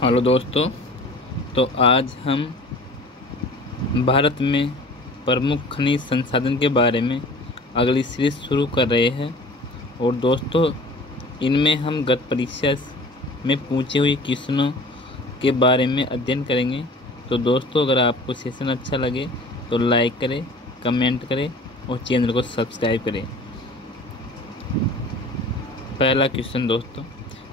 Hello दोस्तों। तो आज हम भारत में प्रमुख खनिज संसाधन के बारे में अगली सीरीज शुरू कर रहे हैं। और दोस्तों, इनमें हम गत परीक्षा में पूछे हुए क्वेश्चनों के बारे में अध्ययन करेंगे। तो दोस्तों, अगर आपको सेशन अच्छा लगे तो लाइक करें, कमेंट करें और चैनल को सब्सक्राइब करें। पहला क्वेश्चन दोस्तों,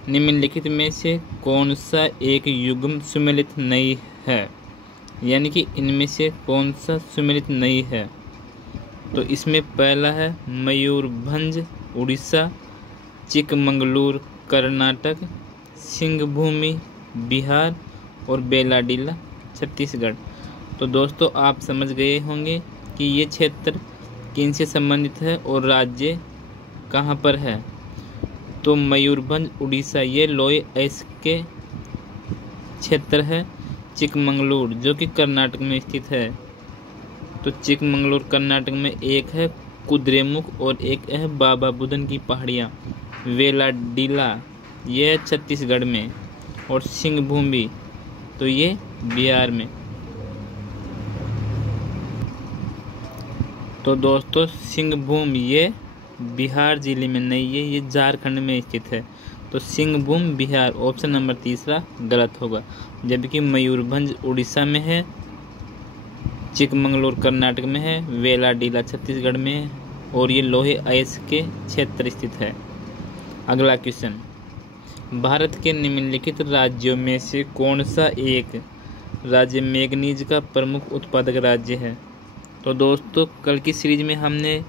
निम्नलिखित में से कौन सा एक युग्म सुमेलित नहीं है? यानी कि इनमें से कौन सा सुमेलित नहीं है? तो इसमें पहला है मयूरभंज उड़ीसा, चिकमंगलूर कर्नाटक, सिंहभूमि बिहार और बेलाडीला छत्तीसगढ़। तो दोस्तों, आप समझ गए होंगे कि ये क्षेत्र किन से संबंधित है और राज्य कहाँ पर है। तो मयूरभंज उड़ीसा ये लोए ऐस के क्षेत्र है। चिकमंगलूर जो कि कर्नाटक में स्थित है। तो चिकमंगलूर कर्नाटक में एक है कुद्रेमुख और एक है बाबा बुदन की पहाड़ियाँ। वेलाडीला ये है छत्तीसगढ़ में और सिंहभूमि तो ये बिहार में। तो दोस्तों, सिंहभूम ये बिहार जिले में नहीं है, ये झारखंड में स्थित है। तो सिंहभूम बिहार ऑप्शन नंबर तीसरा गलत होगा। जबकि मयूरभंज उड़ीसा में है, चिकमंगलूर कर्नाटक में है, वेलाडीला छत्तीसगढ़ में है और ये लोहे अयस्क के क्षेत्र स्थित है। अगला क्वेश्चन, भारत के निम्नलिखित राज्यों में से कौन सा एक राज्य मैंगनीज का प्रमुख उत्पादक राज्य है? तो दोस्तों, कल की सीरीज में हमने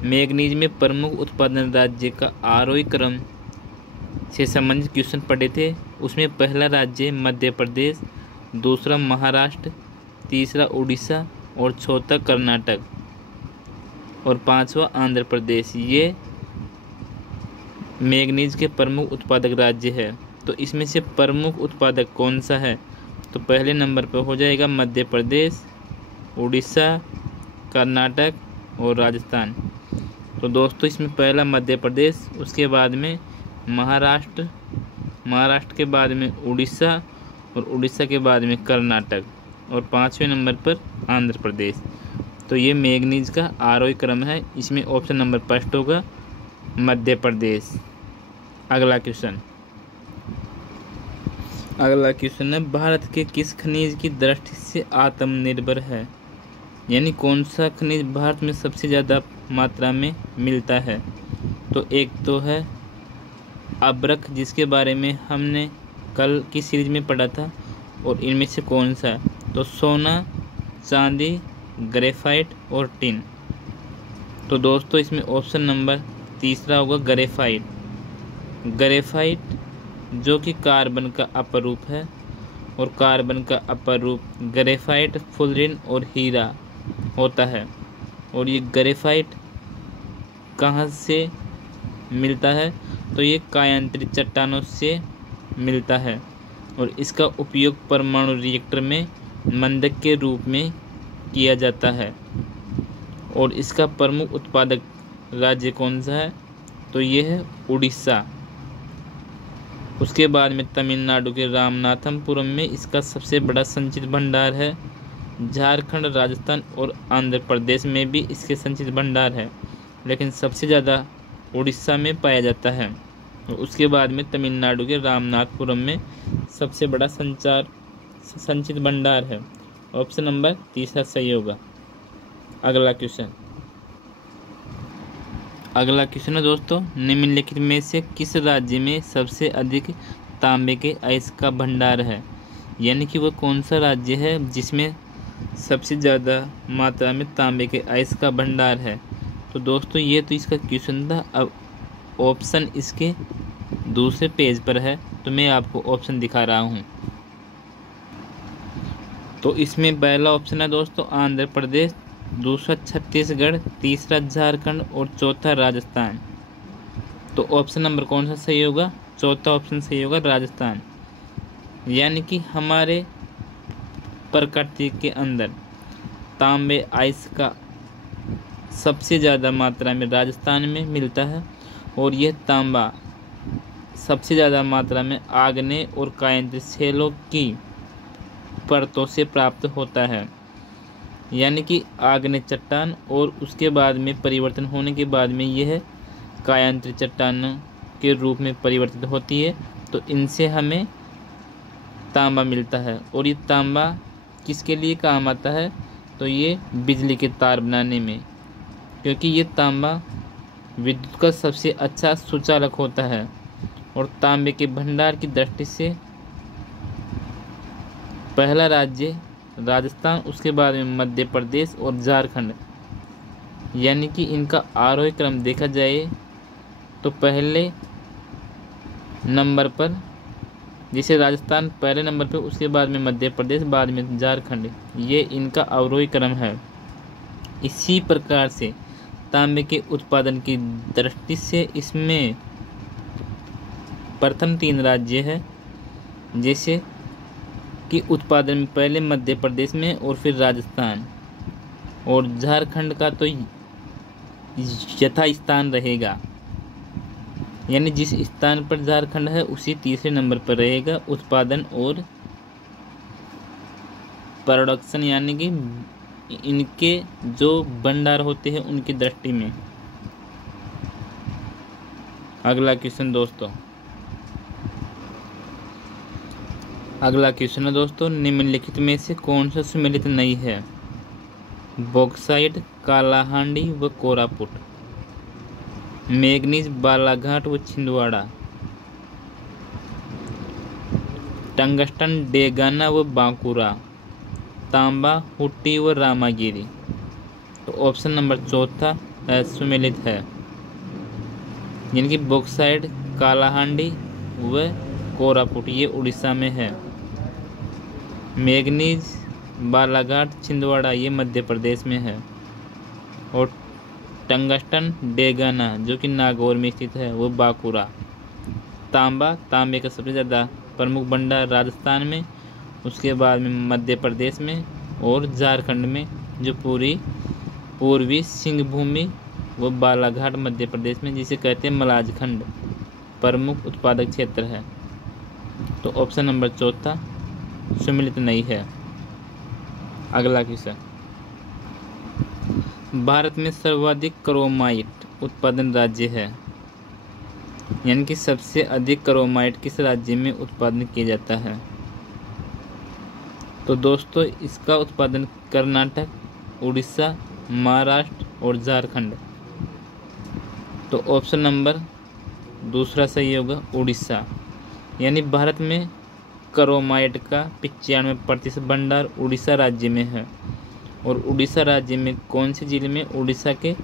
मैंगनीज में प्रमुख उत्पादन राज्य का आरोही क्रम से संबंधित क्वेश्चन पढ़े थे। उसमें पहला राज्य मध्य प्रदेश, दूसरा महाराष्ट्र, तीसरा उड़ीसा और चौथा कर्नाटक और पांचवा आंध्र प्रदेश। ये मैंगनीज के प्रमुख उत्पादक राज्य है। तो इसमें से प्रमुख उत्पादक कौन सा है? तो पहले नंबर पर हो जाएगा मध्य प्रदेश, उड़ीसा, कर्नाटक और राजस्थान। तो दोस्तों, इसमें पहला मध्य प्रदेश, उसके बाद में महाराष्ट्र, महाराष्ट्र के बाद में उड़ीसा और उड़ीसा के बाद में कर्नाटक और पाँचवें नंबर पर आंध्र प्रदेश। तो ये मैंगनीज का आरोही क्रम है। इसमें ऑप्शन नंबर फर्स्ट होगा मध्य प्रदेश। अगला क्वेश्चन है, भारत के किस खनिज की दृष्टि से आत्मनिर्भर है? यानी कौन सा खनिज भारत में सबसे ज़्यादा मात्रा में मिलता है? तो एक तो है अब्रक, जिसके बारे में हमने कल की सीरीज में पढ़ा था। और इनमें से कौन सा है? तो सोना, चांदी, ग्रेफाइट और टिन। तो दोस्तों, इसमें ऑप्शन नंबर तीसरा होगा ग्रेफाइट। ग्रेफाइट जो कि कार्बन का अपरूप है और कार्बन का अपरूप ग्रेफाइट, फुलरिन और हीरा होता है। और ये ग्रेफाइट कहाँ से मिलता है? तो ये कायांतरित चट्टानों से मिलता है और इसका उपयोग परमाणु रिएक्टर में मंदक के रूप में किया जाता है। और इसका प्रमुख उत्पादक राज्य कौन सा है? तो ये है उड़ीसा। उसके बाद में तमिलनाडु के रामनाथपुरम में इसका सबसे बड़ा संचित भंडार है। झारखंड, राजस्थान और आंध्र प्रदेश में भी इसके संचित भंडार है, लेकिन सबसे ज़्यादा उड़ीसा में पाया जाता है। और उसके बाद में तमिलनाडु के रामनाथपुरम में सबसे बड़ा संचित भंडार है। ऑप्शन नंबर तीसरा सही होगा। अगला क्वेश्चन है दोस्तों, निम्नलिखित में से किस राज्य में सबसे अधिक तांबे के अयस्क का भंडार है? यानी कि वो कौन सा राज्य है जिसमें सबसे ज़्यादा मात्रा में तांबे के अयस्क का भंडार है? तो दोस्तों, ये तो इसका क्वेश्चन था। अब ऑप्शन इसके दूसरे पेज पर है, तो मैं आपको ऑप्शन दिखा रहा हूँ। तो इसमें पहला ऑप्शन है दोस्तों आंध्र प्रदेश, दूसरा छत्तीसगढ़, तीसरा झारखंड और चौथा राजस्थान। तो ऑप्शन नंबर कौन सा सही होगा? चौथा ऑप्शन सही होगा, राजस्थान। यानी कि हमारे प्रकृति के अंदर तांबे अयस्क का सबसे ज़्यादा मात्रा में राजस्थान में मिलता है और यह तांबा सबसे ज़्यादा मात्रा में आग्नेय और कायांतरित शैलों की परतों से प्राप्त होता है। यानी कि आग्नेय चट्टान और उसके बाद में परिवर्तन होने के बाद में यह कायांतरित चट्टानों के रूप में परिवर्तित होती है। तो इनसे हमें तांबा मिलता है। और ये तांबा किसके लिए काम आता है? तो ये बिजली के तार बनाने में, क्योंकि ये तांबा विद्युत का सबसे अच्छा सुचालक होता है। और तांबे के भंडार की दृष्टि से पहला राज्य राजस्थान, उसके बाद में मध्य प्रदेश और झारखंड। यानी कि इनका आरोही क्रम देखा जाए तो पहले नंबर पर जैसे राजस्थान पहले नंबर पर, उसके बाद में मध्य प्रदेश, बाद में झारखंड, ये इनका अवरोही क्रम है। इसी प्रकार से तांबे के उत्पादन की दृष्टि से इसमें प्रथम 3 राज्य है, जैसे कि उत्पादन में पहले मध्य प्रदेश में और फिर राजस्थान, और झारखंड का तो यथास्थान रहेगा। यानी जिस स्थान पर झारखंड है उसी तीसरे नंबर पर रहेगा उत्पादन और प्रोडक्शन, यानी कि इनके जो भंडार होते हैं उनकी दृष्टि में। अगला क्वेश्चन दोस्तों, निम्नलिखित में से कौन सा सुमेलित नहीं है? बॉक्साइट, कालाहांडी व कोरापुट, मैग्नीज, बालाघाट व छिंदवाड़ा, टंगस्टन, डेगाना व बांकुरा, तांबा, हुट्टी व रामागिरी। तो ऑप्शन नंबर चौथा सुमेलित है, यानी कि बॉक्साइट, कालाहांडी व कोरापुट ये उड़ीसा में है। मैग्नीज, बालाघाट, छिंदवाड़ा ये मध्य प्रदेश में है। और टंगस्टन, डेगाना जो कि नागौर में स्थित है वो बांकुरा। तांबे का सबसे ज़्यादा प्रमुख भंडार राजस्थान में, उसके बाद में मध्य प्रदेश में और झारखंड में, जो पूर्वी सिंहभूमि व बालाघाट मध्य प्रदेश में, जिसे कहते हैं मलाजखंड, प्रमुख उत्पादक क्षेत्र है। तो ऑप्शन नंबर चौथा सुमेलित नहीं है। अगला क्वेश्चन, भारत में सर्वाधिक क्रोमाइट उत्पादन राज्य है, यानी कि सबसे अधिक क्रोमाइट किस राज्य में उत्पादन किया जाता है? तो दोस्तों इसका उत्पादन कर्नाटक, उड़ीसा, महाराष्ट्र और झारखंड। तो ऑप्शन नंबर दूसरा सही होगा, उड़ीसा। यानी भारत में क्रोमाइट का 95% भंडार उड़ीसा राज्य में है। और उड़ीसा राज्य में कौन से जिले में? उड़ीसा के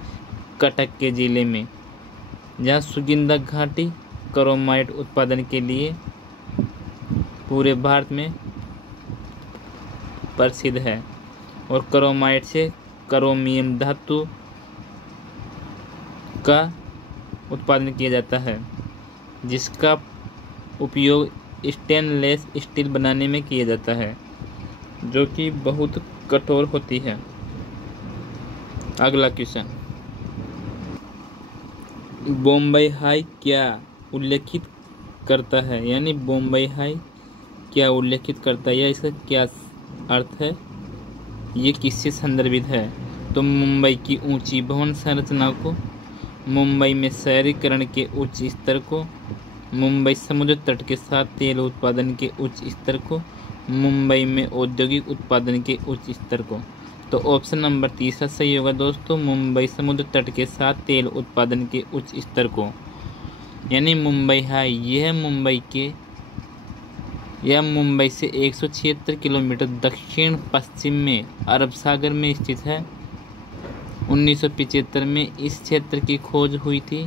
कटक के जिले में, जहाँ सुगिंदा घाटी क्रोमाइट उत्पादन के लिए पूरे भारत में प्रसिद्ध है। और क्रोमाइट से क्रोमियम धातु का उत्पादन किया जाता है, जिसका उपयोग स्टेनलेस स्टील बनाने में किया जाता है, जो कि बहुत कठोर होती है। अगला क्वेश्चन, बॉम्बे हाई क्या उल्लेखित करता है? यानी बॉम्बे हाई क्या उल्लेखित करता है या इसका क्या अर्थ है? ये किससे संदर्भित है? तो मुंबई की ऊंची भवन संरचना को, मुंबई में शहरीकरण के उच्च स्तर को, मुंबई समुद्र तट के साथ तेल उत्पादन के उच्च स्तर को, मुंबई में औद्योगिक उत्पादन के उच्च स्तर को। तो ऑप्शन नंबर तीसरा सही होगा दोस्तों, मुंबई समुद्र तट के साथ तेल उत्पादन के उच्च स्तर को। यानी मुंबई हाई यह मुंबई से 176 किलोमीटर दक्षिण पश्चिम में अरब सागर में स्थित है। 1975 में इस क्षेत्र की खोज हुई थी।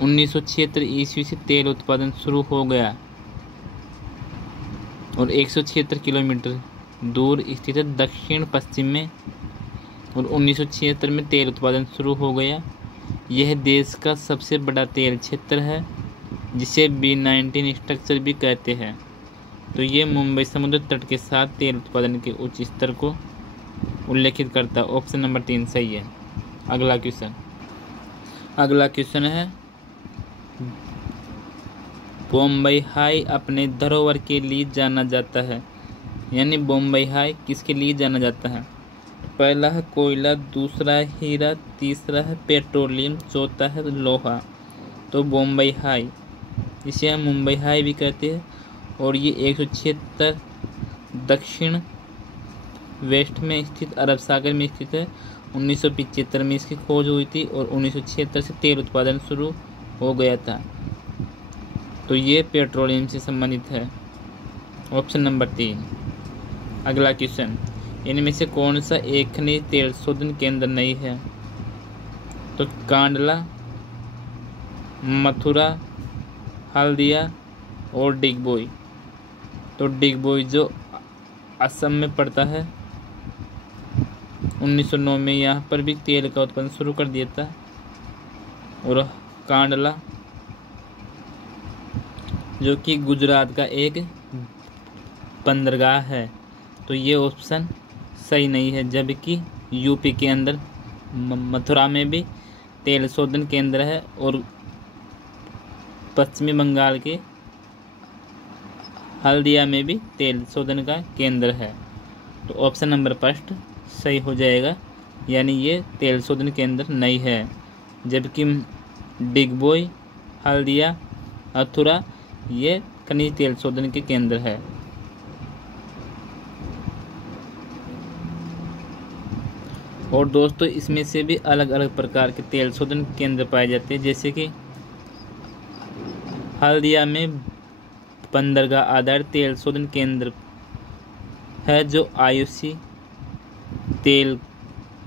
1976 ईस्वी से तेल उत्पादन शुरू हो गया और 176 किलोमीटर दूर स्थित है दक्षिण पश्चिम में, और 1976 में तेल उत्पादन शुरू हो गया। यह देश का सबसे बड़ा तेल क्षेत्र है, जिसे B19 स्ट्रक्चर भी कहते हैं। तो ये मुंबई समुद्र तट के साथ तेल उत्पादन के उच्च स्तर को उल्लेखित करता है। ऑप्शन नंबर 3 सही है। अगला क्वेश्चन है बॉम्बई हाई अपने धरोहर के लिए जाना जाता है। यानी बॉम्बई हाई किसके लिए जाना जाता है? पहला है कोयला, दूसरा है हीरा, तीसरा है पेट्रोलियम, चौथा है लोहा। तो बॉम्बई हाई, इसे हम मुंबई हाई भी कहते हैं, और ये 176 दक्षिण वेस्ट में स्थित अरब सागर में स्थित है। 1975 में इसकी खोज हुई थी और 1976 से तेल उत्पादन शुरू हो गया था। तो ये पेट्रोलियम से संबंधित है। Option number 3। अगला क्वेश्चन, इनमें से कौन सा एक खनिज तेल शोधन केंद्र नहीं है? तो कांडला, मथुरा, हल्दिया और डिगबोई। तो डिगबोई जो असम में पड़ता है, 1909 में यहाँ पर भी तेल का उत्पादन शुरू कर दिया था। और कांडला जो कि गुजरात का एक बंदरगाह है। तो ये ऑप्शन सही नहीं है, जबकि यूपी के अंदर मथुरा में भी तेल शोधन केंद्र है और पश्चिमी बंगाल के हल्दिया में भी तेल शोधन का केंद्र है। तो ऑप्शन नंबर फर्स्ट सही हो जाएगा, यानी ये तेल शोधन केंद्र नहीं है, जबकि डिगबोई, हल्दिया, मथुरा ये खनिज तेल शोधन के केंद्र है। और दोस्तों इसमें से भी अलग अलग प्रकार के तेल शोधन केंद्र पाए जाते हैं, जैसे कि हल्दिया में बंदरगाह आधारित तेल शोधन केंद्र है जो आईओसी तेल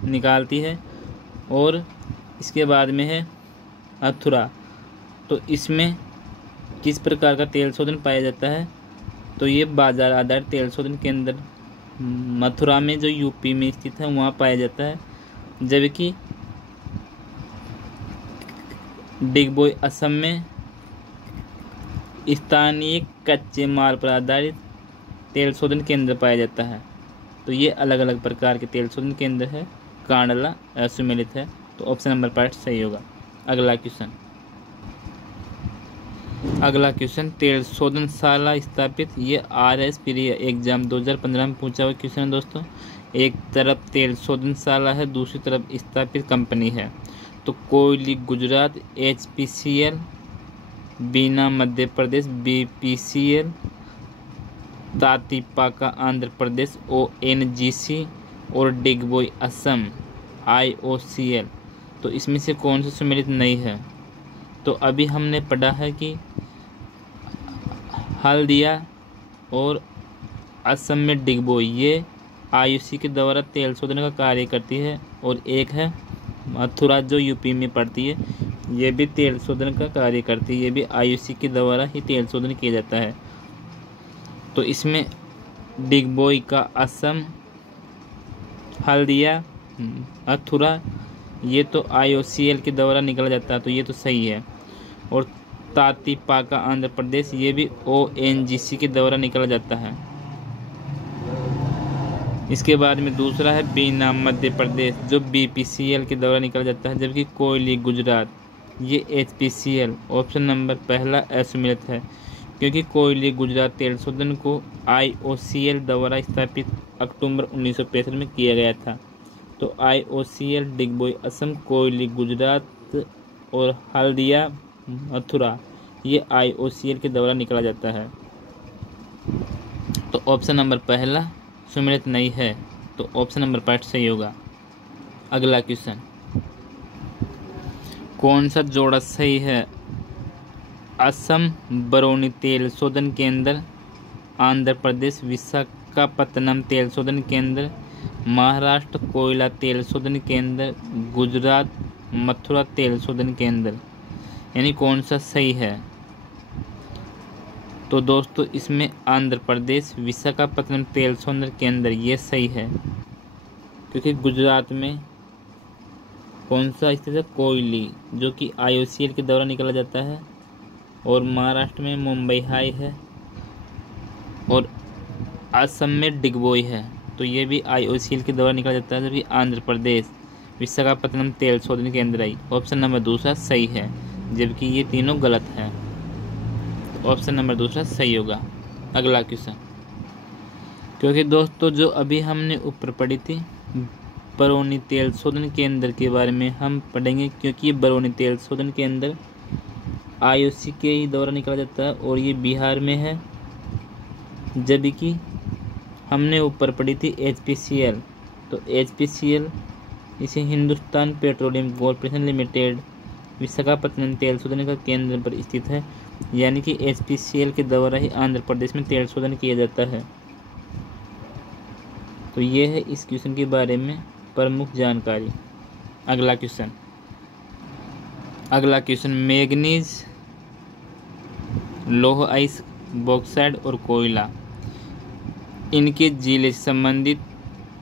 निकालती है। और इसके बाद में है मथुरा। तो इसमें किस प्रकार का तेल शोधन पाया जाता है? तो ये बाजार आधारित तेल शोधन केंद्र मथुरा में जो यूपी में स्थित है वहाँ पाया जाता है, जबकि डिगबोई असम में स्थानीय कच्चे माल पर आधारित तेल शोधन केंद्र पाया जाता है। तो ये अलग अलग प्रकार के तेल शोधन केंद्र है। कांडला असुमेलित है। तो ऑप्शन नंबर 5 सही होगा। अगला क्वेश्चन तेल शोधनशाला स्थापित, ये RS प्रिय एग्जाम 2015 में पूछा हुआ क्वेश्चन है दोस्तों। एक तरफ तेल शोधनशाला है, दूसरी तरफ स्थापित कंपनी है। तो कोयली गुजरात HPCL, बीना मध्य प्रदेश BPCL, तातीपाका आंध्र प्रदेश ONGC और डिगबोई असम IOCL। तो इसमें से कौन सा सम्मिलित नहीं है? तो अभी हमने पढ़ा है कि हल्दिया और असम में डिगबोई ये आईओसी के द्वारा तेल शोधन का कार्य करती है, और एक है मथुरा जो यूपी में पड़ती है, ये भी तेल शोधन का कार्य करती है। ये भी आईओसी के द्वारा ही तेल शोधन किया जाता है। तो इसमें डिगबोई का असम, हल्दिया, मथुरा ये तो IOCL के द्वारा निकला जाता है, तो ये तो सही है। और तातीपाका आंध्र प्रदेश ये भी ONGC के द्वारा निकला जाता है। इसके बाद में दूसरा है बीना मध्य प्रदेश जो BPCL के द्वारा निकला जाता है, जबकि कोयली गुजरात ये HPCL। ऑप्शन नंबर पहला असुमेलित है, क्योंकि कोयली गुजरात तेल शोधन को IOCL द्वारा स्थापित अक्टूबर 1965 में किया गया था। तो IOCL, डिगबोई असम, कोयली गुजरात और हल्दिया मथुरा ये IOCL के द्वारा निकला जाता है। तो ऑप्शन नंबर पहला सम्मिलित नहीं है, तो ऑप्शन नंबर 5 सही होगा। अगला क्वेश्चन, कौन सा जोड़ा सही है? असम बरौनी तेल शोधन केंद्र, आंध्र प्रदेश विशाखापत्तनम तेल शोधन केंद्र, महाराष्ट्र कोयला तेल शोधन केंद्र, गुजरात मथुरा तेल शोधन केंद्र, यानी कौन सा सही है? तो दोस्तों इसमें आंध्र प्रदेश विशाखापत्तनम तेल शोधन केंद्र ये सही है, क्योंकि गुजरात में कौन सा स्थित है? कोयली जो कि IOCL के द्वारा निकला जाता है, और महाराष्ट्र में मुंबई हाई है, और असम में डिगबोई है, तो ये भी IOCL के द्वारा निकला जाता है। जबकि आंध्र प्रदेश विशाखापत्तनम तेल शोधन केंद्र ऑप्शन नंबर दूसरा सही है, जबकि ये तीनों गलत हैं। ऑप्शन नंबर दूसरा सही होगा। अगला क्वेश्चन, क्योंकि दोस्तों जो अभी हमने ऊपर पढ़ी थी बरौनी तेल शोधन केंद्र के बारे में हम पढ़ेंगे, क्योंकि ये बरौनी तेल शोधन केंद्र IOC के ही द्वारा निकाला जाता है और ये बिहार में है। जबकि हमने ऊपर पढ़ी थी HPCL, तो HPCL इसे Hindustan petroleum corporation limited Visakhapatnam तेल शोधन का केंद्र पर स्थित है, यानी कि HPCL के द्वारा ही आंध्र प्रदेश में तेल शोधन किया जाता है। तो ये है इस क्वेश्चन के बारे में प्रमुख जानकारी। अगला क्वेश्चन, मैग्नीज, लौह अयस्क, बॉक्साइट और कोयला, इनके जिले से संबंधित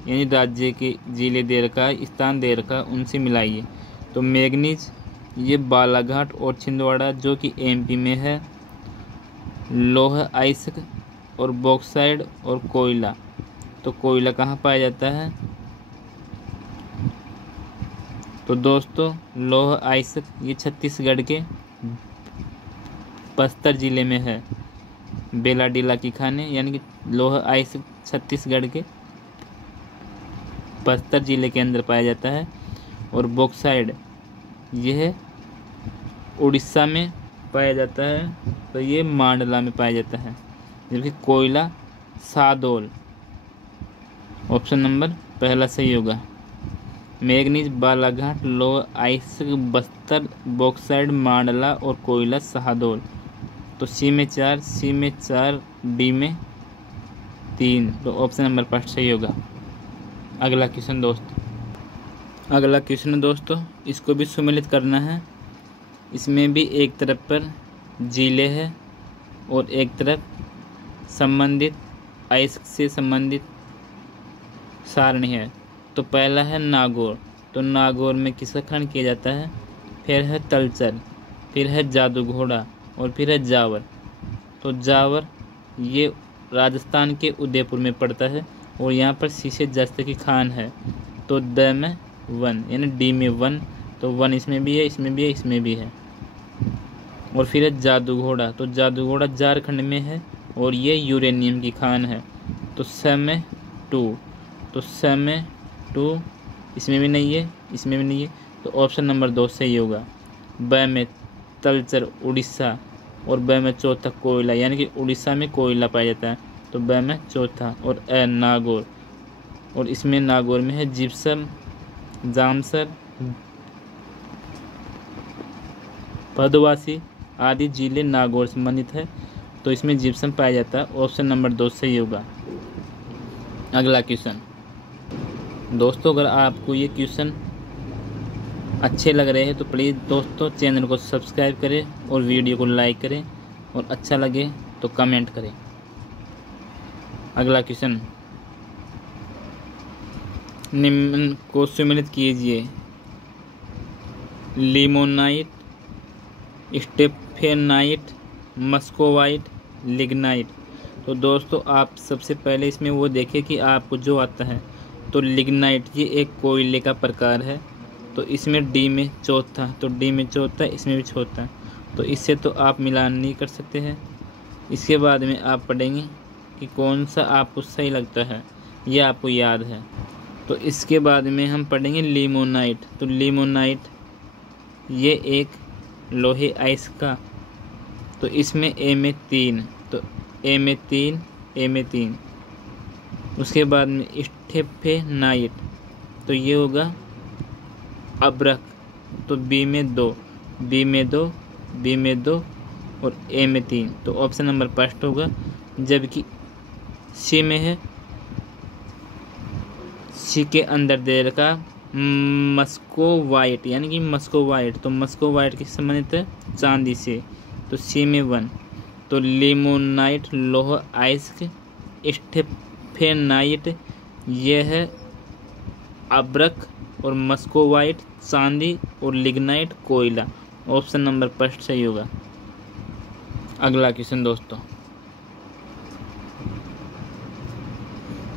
यानी राज्य के जिले दे रखा है, स्थान दे रखा है, उनसे मिलाइए। तो मैग्नीज ये बालाघाट और छिंदवाड़ा जो कि MP में है। लौह अयस्क और बॉक्साइट और कोयला, तो कोयला कहाँ पाया जाता है? तो दोस्तों लौह अयस्क ये छत्तीसगढ़ के बस्तर जिले में है, बेलाडीला की खाने, यानी कि लौह अयस्क छत्तीसगढ़ के बस्तर जिले के अंदर पाया जाता है। और बॉक्साइट यह उड़ीसा में पाया जाता है, तो ये मांडला में पाया जाता है। जबकि कोयला सादोल, ऑप्शन नंबर पहला सही होगा। मैग्नीज बालाघाट, लौह अयस्क बस्तर, बॉक्साइट मांडला और कोयला शाहडोल। तो C में 4, D में 3, तो ऑप्शन नंबर फर्स्ट सही होगा। अगला क्वेश्चन दोस्तों, इसको भी सम्मिलित करना है। इसमें भी एक तरफ पर जिले है और एक तरफ संबंधित अयस्क से संबंधित सारणी है। तो पहला है नागौर, तो नागौर में किसका खनन किया जाता है? फिर है तलचर, फिर है जादूघोड़ा और फिर है जावर। तो जावर ये राजस्थान के उदयपुर में पड़ता है और यहाँ पर शीशे जस्ते की खान है। तो द में 1 यानी D में 1, तो 1 इसमें भी है, इसमें भी है, इसमें भी है। और फिर है जादूघोड़ा, तो जादूघोड़ा झारखंड में है और ये यूरेनियम की खान है। तो स में 2, तो स में 2 इसमें भी नहीं है, इसमें भी नहीं है, तो ऑप्शन नंबर 2 सही होगा। ब में तलचर उड़ीसा और ब में चौथा कोयला, यानी कि उड़ीसा में कोयला पाया जाता है, तो ब में चौथा। और ए नागौर, और इसमें नागौर में है जिप्सम, जामसर, भदवासी आदि जिले नागौर से संबंधित है, तो इसमें जिप्सम पाया जाता है, ऑप्शन नंबर 2 सही होगा। अगला क्वेश्चन दोस्तों, अगर आपको ये क्वेश्चन अच्छे लग रहे हैं तो प्लीज़ दोस्तों चैनल को सब्सक्राइब करें और वीडियो को लाइक करें और अच्छा लगे तो कमेंट करें। अगला क्वेश्चन, निम्न को सम्मिलित कीजिए। Limonite, stephanite, muscovite, lignite. तो दोस्तों आप सबसे पहले इसमें वो देखें कि आपको जो आता है। तो लिग्नाइट ये एक कोयले का प्रकार है, तो इसमें D में चौथा, तो D में चौथा, इसमें भी चौथा, तो इससे तो आप मिलान नहीं कर सकते हैं। इसके बाद में आप पढ़ेंगे कि कौन सा आपको सही लगता है, ये आपको याद है। तो इसके बाद में हम पढ़ेंगे लिमोनाइट, तो लिमोनाइट ये एक लोहे अयस्क का, तो इसमें A में 3, तो A में 3। उसके बाद में स्टेफेनाइट, तो ये होगा अब्रक, तो B में 2 और A में 3, तो ऑप्शन नंबर फर्स्ट होगा। जबकि C में है, C के अंदर दे रखा मस्कोवाइट, यानी कि मस्कोवाइट, तो मस्कोवाइट किस संबंधित है? चांदी से, तो C में 1। तो लिमोनाइट लौह अयस्क, स्टेफेनाइट यह है अब्रक और मस्कोवाइट चांदी और लिग्नाइट कोयला, ऑप्शन नंबर फर्स्ट सही होगा। अगला क्वेश्चन दोस्तों,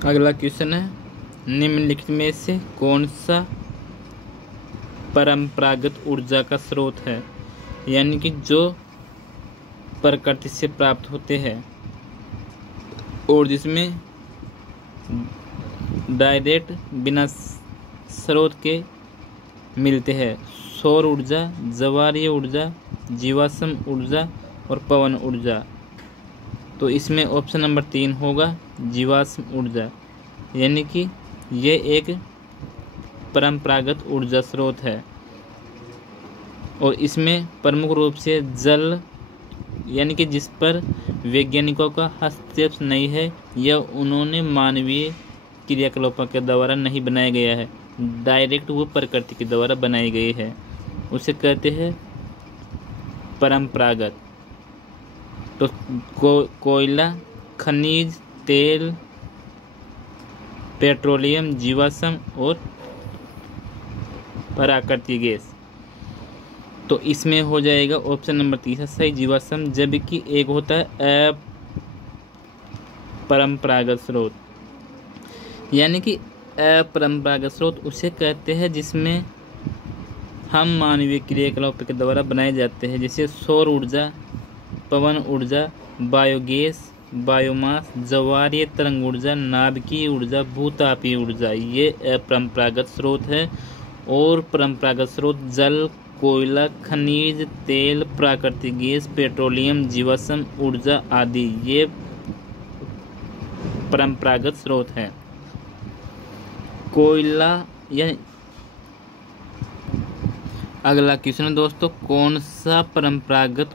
अगला क्वेश्चन है निम्नलिखित में से कौन सा परंपरागत ऊर्जा का स्रोत है? यानी कि जो प्रकृति से प्राप्त होते हैं और जिसमें डायरेक्ट बिना स्रोत के मिलते हैं। सौर ऊर्जा, ज्वारीय ऊर्जा, जीवाश्म ऊर्जा और पवन ऊर्जा। तो इसमें ऑप्शन नंबर 3 होगा जीवाश्म ऊर्जा, यानी कि ये एक परंपरागत ऊर्जा स्रोत है और इसमें प्रमुख रूप से जल, यानी कि जिस पर वैज्ञानिकों का हस्तक्षेप नहीं है या उन्होंने मानवीय क्रियाकलापों के द्वारा नहीं बनाया गया है, डायरेक्ट वो प्रकृति के द्वारा बनाई गई है, उसे कहते हैं परंपरागत। तो कोयला, खनिज तेल, पेट्रोलियम, जीवाश्म और प्राकृतिक गैस। तो इसमें हो जाएगा ऑप्शन नंबर 3 सही जीवाश्म, जबकि एक होता है अपरंपरागत स्रोत, यानी कि अपरंपरागत स्रोत उसे कहते हैं जिसमें हम मानवीय क्रियाकलाप के द्वारा बनाए जाते हैं, जैसे सौर ऊर्जा, पवन ऊर्जा, बायोगैस, बायोमास, ज्वारीय तरंग ऊर्जा, नाभिकीय ऊर्जा, भूतापीय ऊर्जा। ये अपरंपरागत स्रोत है और परंपरागत स्रोत जल, कोयला, खनिज तेल, प्राकृतिक गैस, पेट्रोलियम, जीवाश्म ऊर्जा आदि ये परंपरागत स्रोत है। कोयला या अगला क्वेश्चन है दोस्तों, कौन सा परंपरागत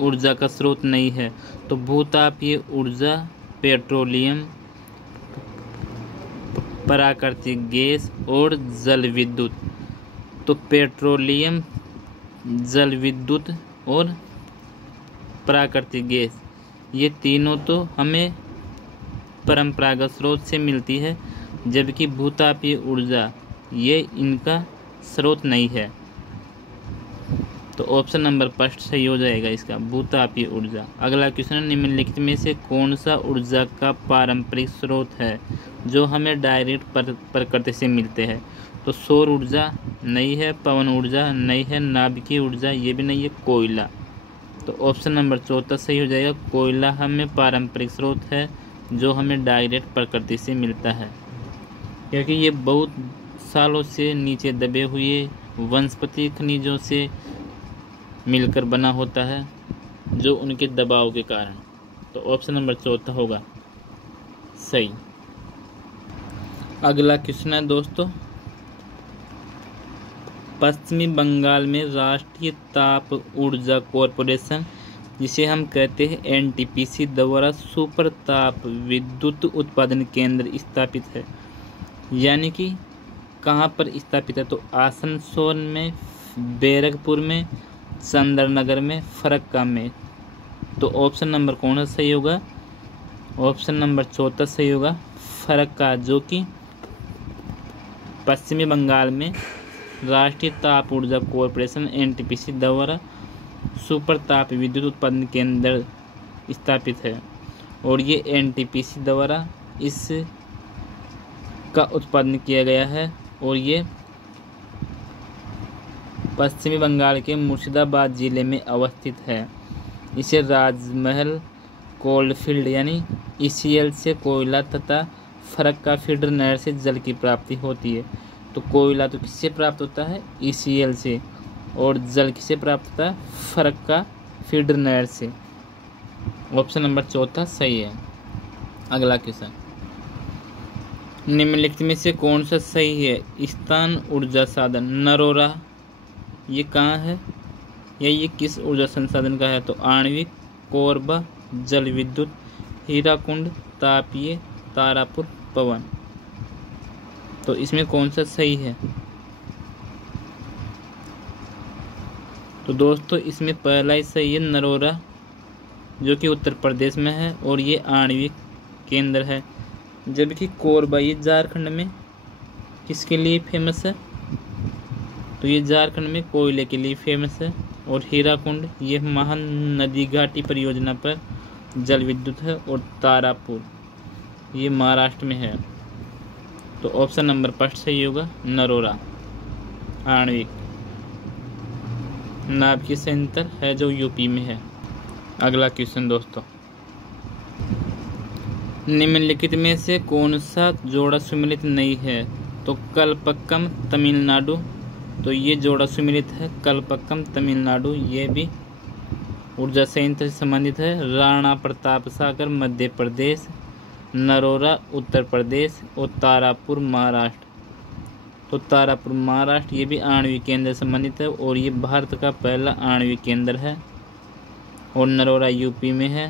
ऊर्जा का स्रोत नहीं है? तो भूतापीय ऊर्जा, पेट्रोलियम, प्राकृतिक गैस और जल विद्युत। तो पेट्रोलियम, जल विद्युत और प्राकृतिक गैस ये तीनों तो हमें परंपरागत स्रोत से मिलती है, जबकि भूतापीय ऊर्जा ये इनका स्रोत नहीं है। तो ऑप्शन नंबर 5 सही हो जाएगा इसका, भूतापीय ऊर्जा। अगला क्वेश्चन, निम्नलिखित में से कौन सा ऊर्जा का पारंपरिक स्रोत है जो हमें डायरेक्ट प्रकृति से मिलते हैं? तो सौर ऊर्जा नहीं है, पवन ऊर्जा नहीं है, नाभिकीय ऊर्जा ये भी नहीं है, कोयला। तो ऑप्शन नंबर 4 सही हो जाएगा, कोयला हमें पारंपरिक स्रोत है जो हमें डायरेक्ट प्रकृति से मिलता है, क्योंकि ये बहुत सालों से नीचे दबे हुए वनस्पति खनिजों से मिलकर बना होता है, जो उनके दबाव के कारण। तो ऑप्शन नंबर 4 होगा सही। अगला क्वेश्चन है दोस्तों, पश्चिमी बंगाल में राष्ट्रीय ताप ऊर्जा कॉरपोरेशन, जिसे हम कहते हैं एनटीपीसी, द्वारा सुपर ताप विद्युत उत्पादन केंद्र स्थापित है, यानी कि कहाँ पर स्थापित है? तो आसनसोल में, बैरकपुर में, चंद्रनगर में, फरक्का में। तो ऑप्शन नंबर कौन सा सही होगा? ऑप्शन नंबर 4 सही होगा, फरक्का, जो कि पश्चिमी बंगाल में राष्ट्रीय ताप ऊर्जा कॉरपोरेशन एनटीपीसी द्वारा सुपर ताप विद्युत उत्पादन केंद्र स्थापित है और ये एनटीपीसी द्वारा इस का उत्पादन किया गया है और ये पश्चिमी बंगाल के मुर्शिदाबाद जिले में अवस्थित है। इसे राजमहल कोलफील्ड यानी ईसीएल से कोयला तथा फरक्का फीडर नहर से जल की प्राप्ति होती है। तो कोयला तो किससे प्राप्त होता है? ईसीएल से, और जल किससे प्राप्त होता है? फरक्का फीडर नहर से। ऑप्शन नंबर 4 सही है। अगला क्वेश्चन, निम्नलिखित में से कौन सा सही है? स्थान ऊर्जा साधन नरोरा ये कहाँ है या ये किस ऊर्जा संसाधन का है? तो आणविक, कोरबा, जल विद्युत, हीराकुंड, तापीय, तारापुर, पवन। तो इसमें कौन सा सही है? तो दोस्तों इसमें पहला ही सही है, नरोरा, जो कि उत्तर प्रदेश में है और ये आणविक केंद्र है, जबकि कोरबा ये झारखंड में किसके लिए फेमस है? तो ये झारखंड में कोयले के लिए फेमस है और हीराकुंड ये महानदी घाटी परियोजना पर जल विद्युत है और तारापुर ये महाराष्ट्र में है। तो ऑप्शन नंबर 5 सही होगा, नरोरा, आणविक। नाभिकीय सेंटर है जो यूपी में है। अगला क्वेश्चन दोस्तों, निम्नलिखित में से कौन सा जोड़ा सुमेलित नहीं है? तो कलपक्कम तमिलनाडु, तो ये जोड़ा सुमेलित है कलपक्कम तमिलनाडु, ये भी ऊर्जा संयंत्र से संबंधित है। राणा प्रताप सागर मध्य प्रदेश, नरोरा उत्तर प्रदेश और तारापुर महाराष्ट्र। तो तारापुर महाराष्ट्र ये भी आणविक केंद्र से संबंधित है और ये भारत का पहला आणविक केंद्र है। और नरोरा यूपी में है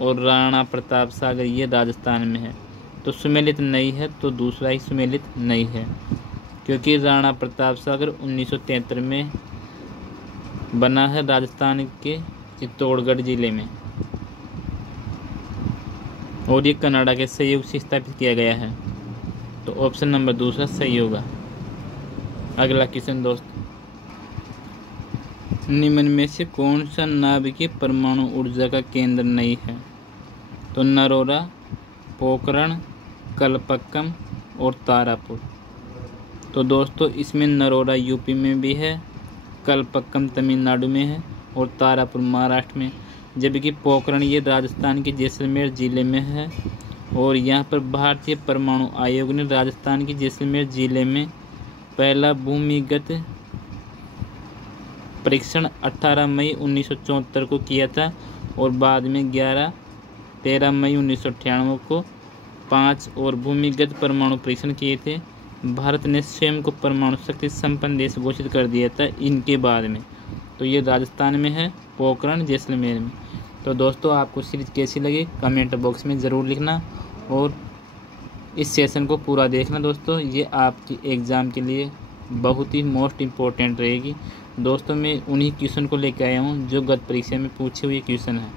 और राणा प्रताप सागर ये राजस्थान में है। तो सुमेलित नहीं है, तो दूसरा ही सुमेलित नहीं है, क्योंकि राणा प्रताप सागर 1973 में बना है राजस्थान के चित्तौड़गढ़ जिले में और ये कनाडा के सहयोग से स्थापित किया गया है। तो ऑप्शन नंबर दूसरा सही होगा। अगला क्वेश्चन दोस्तों, निम्न में से कौन सा नाभिकीय परमाणु ऊर्जा का केंद्र नहीं है? तो नरोरा, पोखरण, कलपक्कम और तारापुर। तो दोस्तों इसमें नरोरा यूपी में भी है, कलपक्कम तमिलनाडु में है और तारापुर महाराष्ट्र में, जबकि पोखरण ये राजस्थान के जैसलमेर जिले में है। और यहाँ पर भारतीय परमाणु आयोग ने राजस्थान के जैसलमेर जिले में पहला भूमिगत परीक्षण 18 मई 1974 को किया था और बाद में 13 मई 1998 को 5 और भूमिगत परमाणु परीक्षण किए थे। भारत ने स्वयं को परमाणु शक्ति संपन्न देश घोषित कर दिया था इनके बाद में। तो ये राजस्थान में है, पोखरण जैसलमेर में। तो दोस्तों आपको सीरीज कैसी लगी कमेंट बॉक्स में ज़रूर लिखना और इस सेशन को पूरा देखना दोस्तों, ये आपकी एग्ज़ाम के लिए बहुत ही मोस्ट इम्पोर्टेंट रहेगी। दोस्तों मैं उन्हीं क्वेश्चन को लेकर आया हूँ जो गत परीक्षा में पूछे हुए क्वेश्चन हैं।